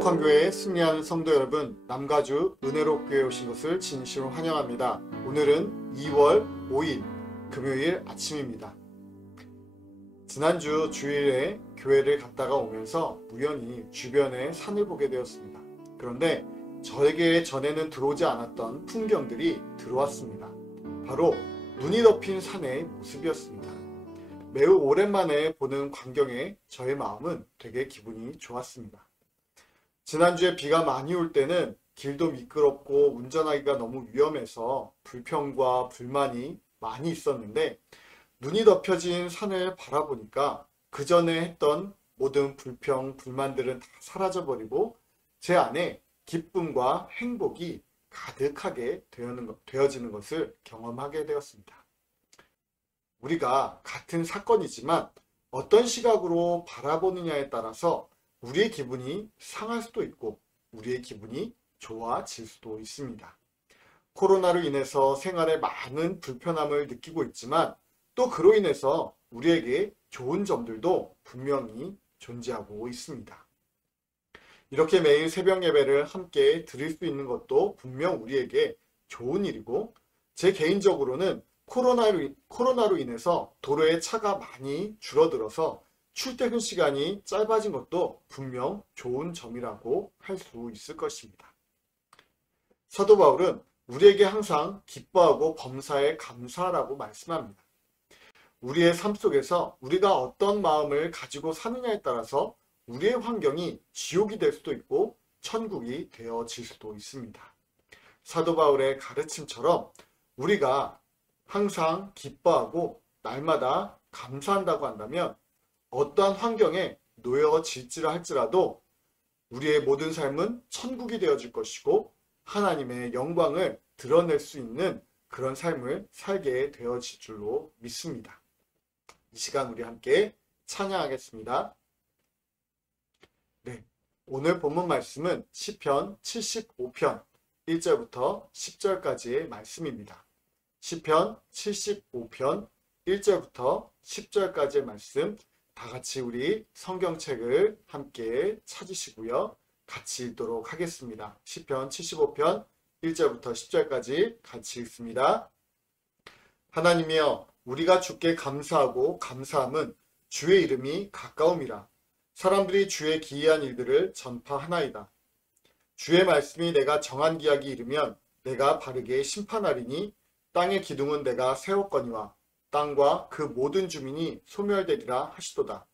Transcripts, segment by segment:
행복한 교회에 승리하는 성도 여러분, 남가주 은혜롭교회에 오신 것을 진심으로 환영합니다. 오늘은 2월 5일 금요일 아침입니다. 지난주 주일에 교회를 갔다가 오면서 우연히 주변에 산을 보게 되었습니다. 그런데 저에게 전에는 들어오지 않았던 풍경들이 들어왔습니다. 바로 눈이 덮인 산의 모습이었습니다. 매우 오랜만에 보는 광경에 저의 마음은 되게 기분이 좋았습니다. 지난주에 비가 많이 올 때는 길도 미끄럽고 운전하기가 너무 위험해서 불평과 불만이 많이 있었는데, 눈이 덮여진 산을 바라보니까 그 전에 했던 모든 불평, 불만들은 다 사라져버리고 제 안에 기쁨과 행복이 가득하게 되어지는 것을 경험하게 되었습니다. 우리가 같은 사건이지만 어떤 시각으로 바라보느냐에 따라서 우리의 기분이 상할 수도 있고 우리의 기분이 좋아질 수도 있습니다. 코로나로 인해서 생활에 많은 불편함을 느끼고 있지만 또 그로 인해서 우리에게 좋은 점들도 분명히 존재하고 있습니다. 이렇게 매일 새벽 예배를 함께 드릴 수 있는 것도 분명 우리에게 좋은 일이고, 제 개인적으로는 코로나로 인해서 도로에 차가 많이 줄어들어서 출퇴근 시간이 짧아진 것도 분명 좋은 점이라고 할 수 있을 것입니다. 사도 바울은 우리에게 항상 기뻐하고 범사에 감사하라고 말씀합니다. 우리의 삶 속에서 우리가 어떤 마음을 가지고 사느냐에 따라서 우리의 환경이 지옥이 될 수도 있고 천국이 되어질 수도 있습니다. 사도 바울의 가르침처럼 우리가 항상 기뻐하고 날마다 감사한다고 한다면 어떠한 환경에 놓여질지라 할지라도 우리의 모든 삶은 천국이 되어질 것이고 하나님의 영광을 드러낼 수 있는 그런 삶을 살게 되어질 줄로 믿습니다. 이 시간 우리 함께 찬양하겠습니다. 네, 오늘 본문 말씀은 시편 75편 1절부터 10절까지의 말씀입니다. 시편 75편 1절부터 10절까지의 말씀, 다 같이 우리 성경책을 함께 찾으시고요. 같이 읽도록 하겠습니다. 시편 75편 1절부터 10절까지 같이 읽습니다. 하나님이여, 우리가 주께 감사하고 감사함은 주의 이름이 가까움이라. 사람들이 주의 기이한 일들을 전파하나이다. 주의 말씀이 내가 정한 기약이 이르면 내가 바르게 심판하리니 땅의 기둥은 내가 세웠거니와 땅과 그 모든 주민이 소멸되리라 하시도다.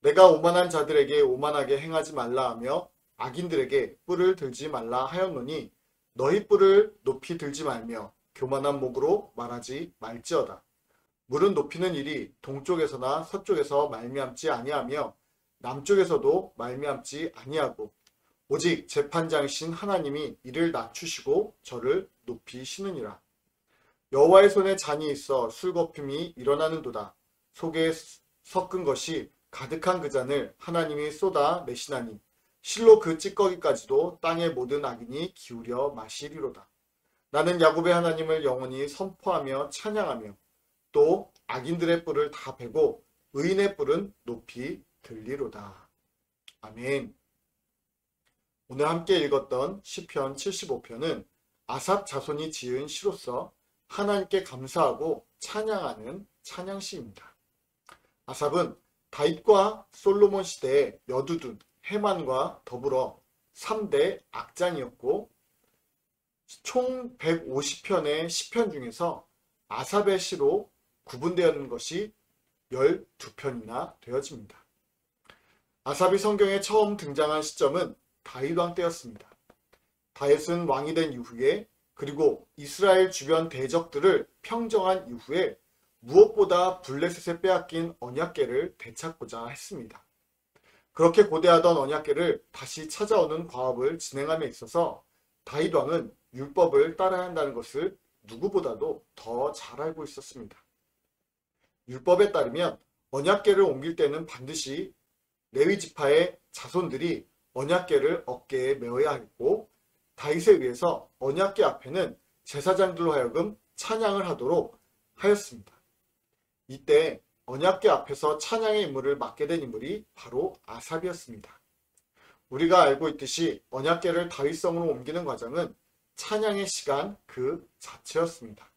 내가 오만한 자들에게 오만하게 행하지 말라 하며 악인들에게 뿔을 들지 말라 하였노니 너희 뿔을 높이 들지 말며 교만한 목으로 말하지 말지어다. 물은 높이는 일이 동쪽에서나 서쪽에서 말미암지 아니하며 남쪽에서도 말미암지 아니하고 오직 재판장이신 하나님이 이를 낮추시고 저를 높이시느니라. 여호와의 손에 잔이 있어 술거품이 일어나는도다. 속에 섞은 것이 가득한 그 잔을 하나님이 쏟아 내시나니 실로 그 찌꺼기까지도 땅의 모든 악인이 기울여 마시리로다. 나는 야곱의 하나님을 영원히 선포하며 찬양하며 또 악인들의 뿔을 다 베고 의인의 뿔은 높이 들리로다. 아멘. 오늘 함께 읽었던 시편 75편은 아삽 자손이 지은 시로서 하나님께 감사하고 찬양하는 찬양시입니다. 아삽은 다윗과 솔로몬 시대의 여두둔, 헤만과 더불어 3대 악장이었고 총 150편의 시편 중에서 아삽의 시로 구분되는 것이 12편이나 되어집니다. 아삽이 성경에 처음 등장한 시점은 다윗 왕 때였습니다. 다윗은 왕이 된 이후에 그리고 이스라엘 주변 대적들을 평정한 이후에 무엇보다 블레셋에 빼앗긴 언약궤를 되찾고자 했습니다. 그렇게 고대하던 언약궤를 다시 찾아오는 과업을 진행함에 있어서 다윗 왕은 율법을 따라야 한다는 것을 누구보다도 더 잘 알고 있었습니다. 율법에 따르면 언약궤를 옮길 때는 반드시 레위 지파의 자손들이 언약궤를 어깨에 메어야 했고, 다윗에 의해서 언약궤 앞에는 제사장들로 하여금 찬양을 하도록 하였습니다. 이때 언약궤 앞에서 찬양의 임무를 맡게 된 인물이 바로 아삽이었습니다. 우리가 알고 있듯이 언약궤를 다윗성으로 옮기는 과정은 찬양의 시간 그 자체였습니다.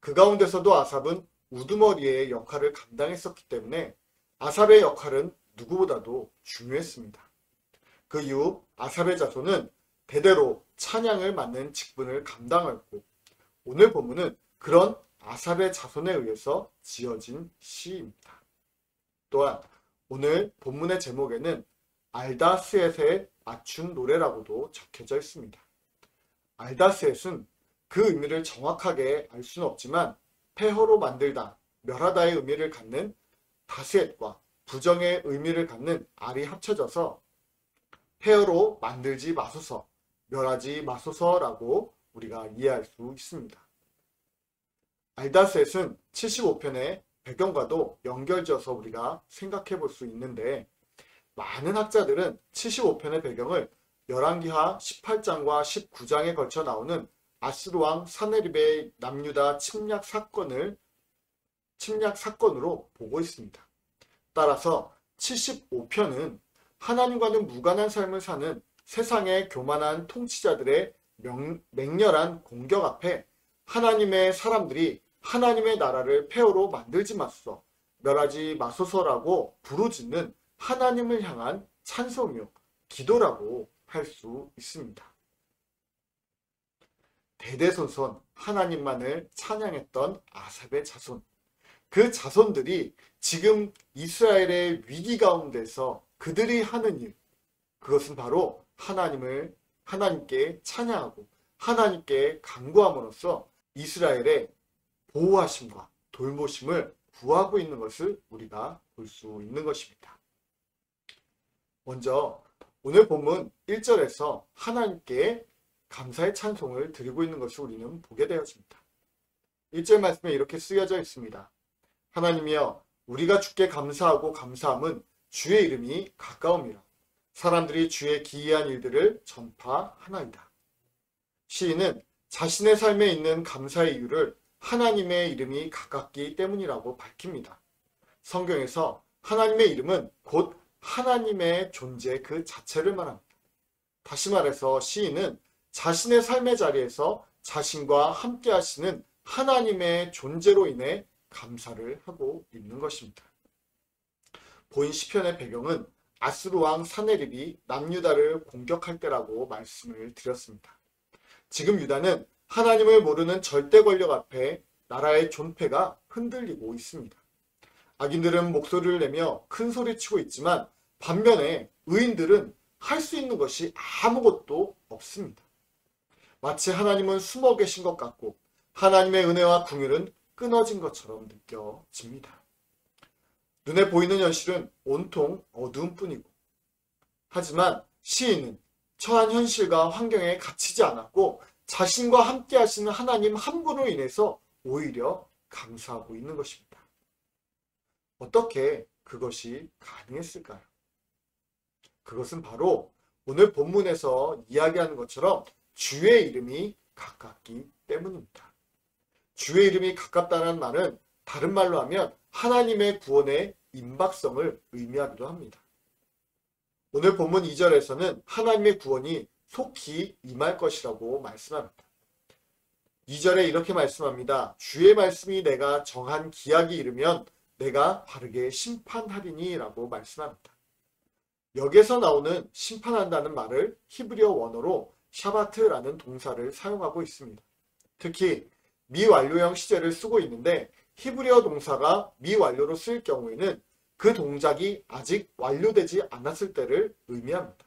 그 가운데서도 아삽은 우두머리의 역할을 감당했었기 때문에 아삽의 역할은 누구보다도 중요했습니다. 그 이후 아삽의 자손은 대대로 찬양을 맡는 직분을 감당했고 오늘 본문은 그런 아삽의 자손에 의해서 지어진 시입니다. 또한 오늘 본문의 제목에는 알다스엣에 맞춘 노래라고도 적혀져 있습니다. 알다스엣은 그 의미를 정확하게 알 수는 없지만 폐허로 만들다, 멸하다의 의미를 갖는 다스엣과 부정의 의미를 갖는 알이 합쳐져서 폐허로 만들지 마소서, 멸하지 마소서라고 우리가 이해할 수 있습니다. 알다스엣은 75편의 배경과도 연결지어서 우리가 생각해 볼 수 있는데 많은 학자들은 75편의 배경을 열왕기하 18장과 19장에 걸쳐 나오는 아스루왕 사네립의 남유다 침략 사건으로 보고 있습니다. 따라서 75편은 하나님과는 무관한 삶을 사는 세상의 교만한 통치자들의 맹렬한 공격 앞에 하나님의 사람들이 하나님의 나라를 폐허로 만들지 마소서, 멸하지 마소서라고 부르짖는 하나님을 향한 찬송이요, 기도라고 할 수 있습니다. 대대손손 하나님만을 찬양했던 아삽의 자손, 그 자손들이 지금 이스라엘의 위기 가운데서 그들이 하는 일, 그것은 바로 하나님께 찬양하고 하나님께 간구함으로써 이스라엘의 보호하심과 돌보심을 구하고 있는 것을 우리가 볼 수 있는 것입니다. 먼저 오늘 본문 1절에서 하나님께 감사의 찬송을 드리고 있는 것을 우리는 보게 되어집니다. 1절 말씀에 이렇게 쓰여져 있습니다. 하나님이여, 우리가 주께 감사하고 감사함은 주의 이름이 가까움이라. 사람들이 주의 기이한 일들을 전파하나이다. 시인은 자신의 삶에 있는 감사의 이유를 하나님의 이름이 가깝기 때문이라고 밝힙니다. 성경에서 하나님의 이름은 곧 하나님의 존재 그 자체를 말합니다. 다시 말해서 시인은 자신의 삶의 자리에서 자신과 함께 하시는 하나님의 존재로 인해 감사를 하고 있는 것입니다. 본 시편의 배경은 아스루왕 사네립이 남유다를 공격할 때라고 말씀을 드렸습니다. 지금 유다는 하나님을 모르는 절대 권력 앞에 나라의 존폐가 흔들리고 있습니다. 악인들은 목소리를 내며 큰 소리치고 있지만 반면에 의인들은 할 수 있는 것이 아무것도 없습니다. 마치 하나님은 숨어 계신 것 같고 하나님의 은혜와 긍휼은 끊어진 것처럼 느껴집니다. 눈에 보이는 현실은 온통 어두움뿐이고, 하지만 시인은 처한 현실과 환경에 갇히지 않았고 자신과 함께 하시는 하나님 한 분으로 인해서 오히려 감사하고 있는 것입니다. 어떻게 그것이 가능했을까요? 그것은 바로 오늘 본문에서 이야기하는 것처럼 주의 이름이 가깝기 때문입니다. 주의 이름이 가깝다는 말은 다른 말로 하면 하나님의 구원의 임박성을 의미하기도 합니다. 오늘 본문 2절에서는 하나님의 구원이 속히 임할 것이라고 말씀합니다. 2절에 이렇게 말씀합니다. 주의 말씀이 내가 정한 기약이 이르면 내가 바르게 심판하리니 라고 말씀합니다. 여기에서 나오는 심판한다는 말을 히브리어 원어로 샤바트라는 동사를 사용하고 있습니다. 특히 미완료형 시제를 쓰고 있는데 히브리어 동사가 미완료로 쓰일 경우에는 그 동작이 아직 완료되지 않았을 때를 의미합니다.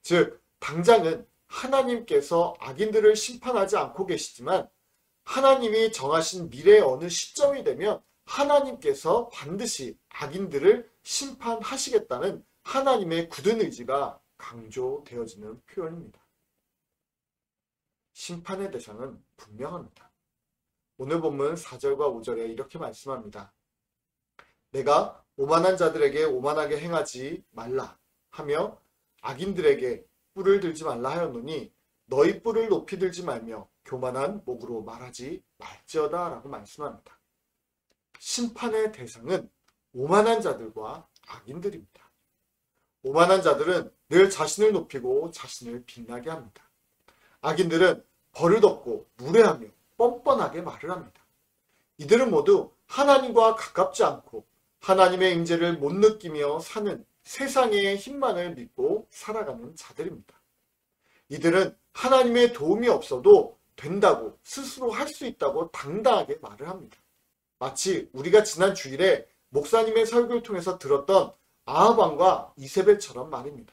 즉 당장은 하나님께서 악인들을 심판하지 않고 계시지만 하나님이 정하신 미래의 어느 시점이 되면 하나님께서 반드시 악인들을 심판하시겠다는 하나님의 굳은 의지가 강조되어지는 표현입니다. 심판의 대상은 분명합니다. 오늘 본문 4절과 5절에 이렇게 말씀합니다. 내가 오만한 자들에게 오만하게 행하지 말라 하며 악인들에게 뿔을 들지 말라 하였노니 너희 뿔을 높이 들지 말며 교만한 목으로 말하지 말지어다 라고 말씀합니다. 심판의 대상은 오만한 자들과 악인들입니다. 오만한 자들은 늘 자신을 높이고 자신을 빛나게 합니다. 악인들은 버릇없고 무례하며 뻔뻔하게 말을 합니다. 이들은 모두 하나님과 가깝지 않고 하나님의 임재를 못 느끼며 사는 세상의 힘만을 믿고 살아가는 자들입니다. 이들은 하나님의 도움이 없어도 된다고 스스로 할 수 있다고 당당하게 말을 합니다. 마치 우리가 지난 주일에 목사님의 설교를 통해서 들었던 아합 왕과 이세벨처럼 말입니다.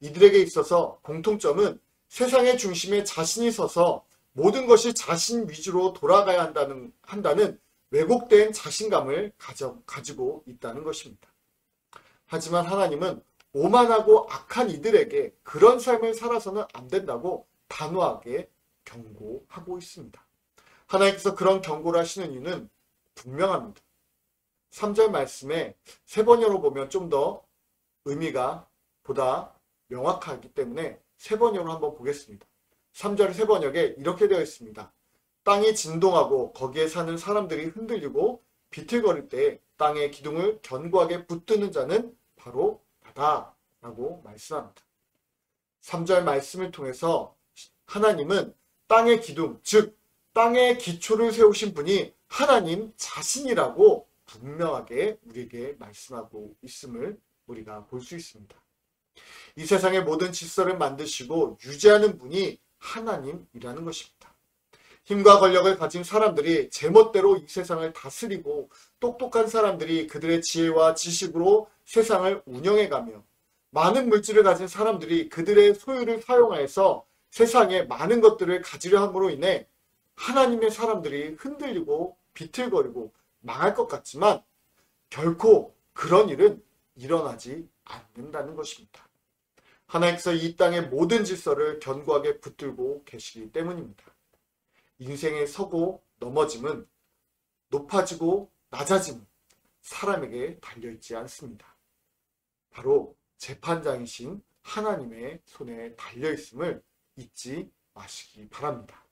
이들에게 있어서 공통점은 세상의 중심에 자신이 서서 모든 것이 자신 위주로 돌아가야 한다는 왜곡된 자신감을 가지고 있다는 것입니다. 하지만 하나님은 오만하고 악한 이들에게 그런 삶을 살아서는 안 된다고 단호하게 경고하고 있습니다. 하나님께서 그런 경고를 하시는 이유는 분명합니다. 3절 말씀에 세 번역으로 보면 좀 더 의미가 보다 명확하기 때문에 세 번역으로 한번 보겠습니다. 3절 세 번역에 이렇게 되어 있습니다. 땅이 진동하고 거기에 사는 사람들이 흔들리고 비틀거릴 때 땅의 기둥을 견고하게 붙드는 자는 바로 나다 라고 말씀합니다. 3절 말씀을 통해서 하나님은 땅의 기둥, 즉 땅의 기초를 세우신 분이 하나님 자신이라고 분명하게 우리에게 말씀하고 있음을 우리가 볼 수 있습니다. 이 세상의 모든 질서를 만드시고 유지하는 분이 하나님이라는 것입니다. 힘과 권력을 가진 사람들이 제멋대로 이 세상을 다스리고 똑똑한 사람들이 그들의 지혜와 지식으로 세상을 운영해가며 많은 물질을 가진 사람들이 그들의 소유를 사용하여서 세상에 많은 것들을 가지려 함으로 인해 하나님의 사람들이 흔들리고 비틀거리고 망할 것 같지만 결코 그런 일은 일어나지 않는다는 것입니다. 하나님께서 이 땅의 모든 질서를 견고하게 붙들고 계시기 때문입니다. 인생에 서고 넘어짐은 높아지고 낮아짐은 사람에게 달려있지 않습니다. 바로 재판장이신 하나님의 손에 달려있음을 잊지 마시기 바랍니다.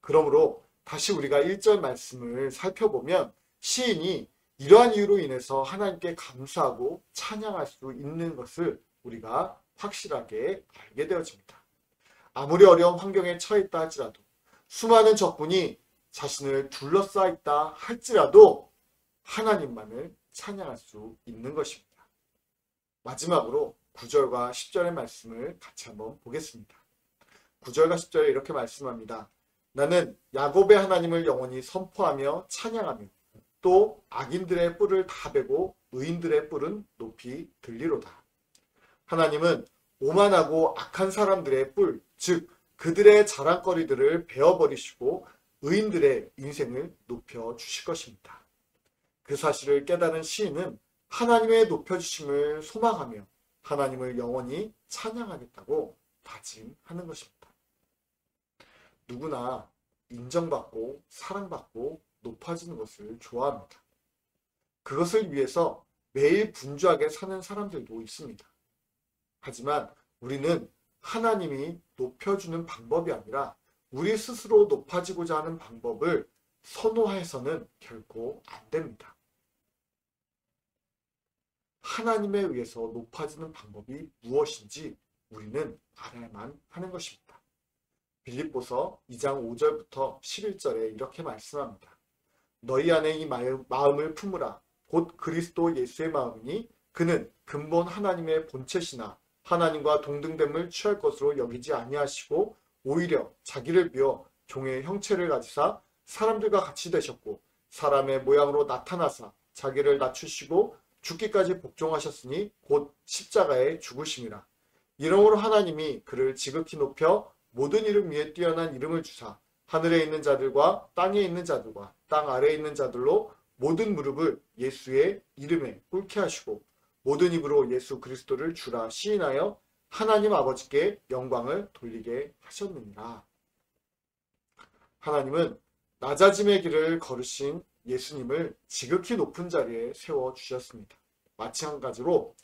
그러므로 다시 우리가 1절 말씀을 살펴보면 시인이 이러한 이유로 인해서 하나님께 감사하고 찬양할 수 있는 것을 우리가 확실하게 알게 되어집니다. 아무리 어려운 환경에 처했다 할지라도 수많은 적군이 자신을 둘러싸 있다 할지라도 하나님만을 찬양할 수 있는 것입니다. 마지막으로 9절과 10절의 말씀을 같이 한번 보겠습니다. 9절과 10절에 이렇게 말씀합니다. 나는 야곱의 하나님을 영원히 선포하며 찬양하며 또 악인들의 뿔을 다 베고 의인들의 뿔은 높이 들리로다. 하나님은 오만하고 악한 사람들의 뿔, 즉 그들의 자랑거리들을 베어버리시고 의인들의 인생을 높여주실 것입니다. 그 사실을 깨달은 시인은 하나님의 높여주심을 소망하며 하나님을 영원히 찬양하겠다고 다짐하는 것입니다. 누구나 인정받고 사랑받고 높아지는 것을 좋아합니다. 그것을 위해서 매일 분주하게 사는 사람들도 있습니다. 하지만 우리는 하나님이 높여주는 방법이 아니라 우리 스스로 높아지고자 하는 방법을 선호해서는 결코 안 됩니다. 하나님에 의해서 높아지는 방법이 무엇인지 우리는 알아야만 하는 것입니다. 빌립보서 2장 5절부터 11절에 이렇게 말씀합니다. 너희 안에 이 마음을 품으라. 곧 그리스도 예수의 마음이니 그는 근본 하나님의 본체시나 하나님과 동등됨을 취할 것으로 여기지 아니하시고 오히려 자기를 비워 종의 형체를 가지사 사람들과 같이 되셨고 사람의 모양으로 나타나사 자기를 낮추시고 죽기까지 복종하셨으니 곧 십자가에 죽으심이라. 이러므로 하나님이 그를 지극히 높여 모든 이름 위에 뛰어난 이름을 주사 하늘에 있는 자들과 땅에 있는 자들과 땅 아래에 있는 자들로 모든 무릎을 예수의 이름에 꿇게 하시고 모든 입으로 예수 그리스도를 주라 시인하여 하나님 아버지께 영광을 돌리게 하셨느니라. 하나님은 낮아짐의 길을 걸으신 예수님을 지극히 높은 자리에 세워주셨습니다. 마찬가지로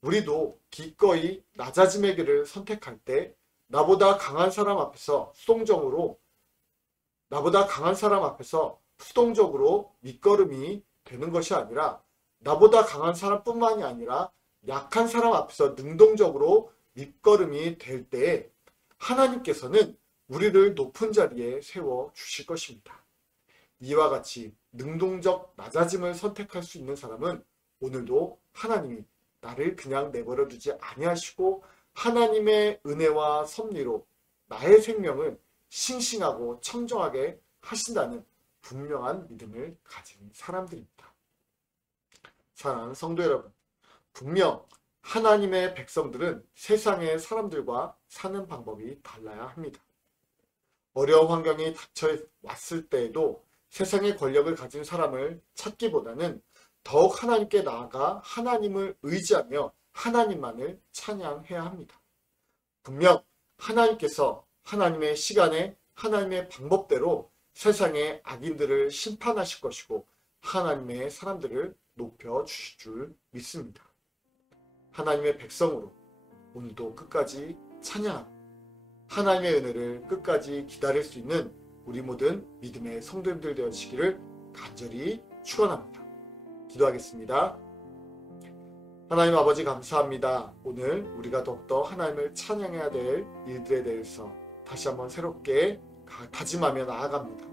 우리도 기꺼이 낮아짐의 길을 선택할 때 나보다 강한 사람 앞에서 수동적으로 밑거름이 되는 것이 아니라 나보다 강한 사람뿐만이 아니라 약한 사람 앞에서 능동적으로 밑거름이 될 때 하나님께서는 우리를 높은 자리에 세워 주실 것입니다. 이와 같이 능동적 낮아짐을 선택할 수 있는 사람은 오늘도 하나님이 나를 그냥 내버려 두지 아니하시고 하나님의 은혜와 섭리로 나의 생명을 싱싱하고 청정하게 하신다는 분명한 믿음을 가진 사람들입니다. 사랑하는 성도 여러분, 분명 하나님의 백성들은 세상의 사람들과 사는 방법이 달라야 합니다. 어려운 환경이 닥쳐왔을 때에도 세상의 권력을 가진 사람을 찾기보다는 더욱 하나님께 나아가 하나님을 의지하며 하나님만을 찬양해야 합니다. 분명 하나님께서 하나님의 시간에 하나님의 방법대로 세상의 악인들을 심판하실 것이고 하나님의 사람들을 높여주실 줄 믿습니다. 하나님의 백성으로 오늘도 끝까지 찬양하고 하나님의 은혜를 끝까지 기다릴 수 있는 우리 모든 믿음의 성도님들 되어주시기를 간절히 축원합니다. 기도하겠습니다. 하나님 아버지 감사합니다. 오늘 우리가 더욱더 하나님을 찬양해야 될 일들에 대해서 다시 한번 새롭게 다짐하며 나아갑니다.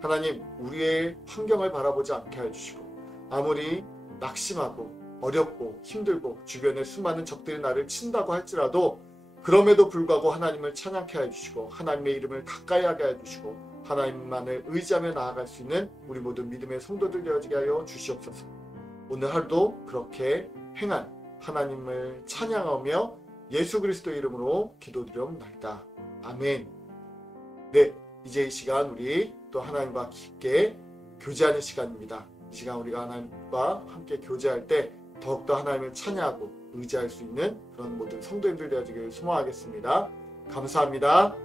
하나님, 우리의 환경을 바라보지 않게 해주시고 아무리 낙심하고 어렵고 힘들고 주변에 수많은 적들이 나를 친다고 할지라도 그럼에도 불구하고 하나님을 찬양케 해주시고 하나님의 이름을 가까이 하게 해주시고 하나님만을 의지하며 나아갈 수 있는 우리 모든 믿음의 성도들 되어지게 하여 주시옵소서. 오늘 하루도 그렇게 행한 하나님을 찬양하며 예수 그리스도의 이름으로 기도드리옵나이다. 아멘. 네, 이제 이 시간 우리 또 하나님과 깊게 교제하는 시간입니다. 이 시간 우리가 하나님과 함께 교제할 때 더욱더 하나님을 찬양하고 의지할 수 있는 그런 모든 성도님들 되어지기를 소망하겠습니다. 감사합니다.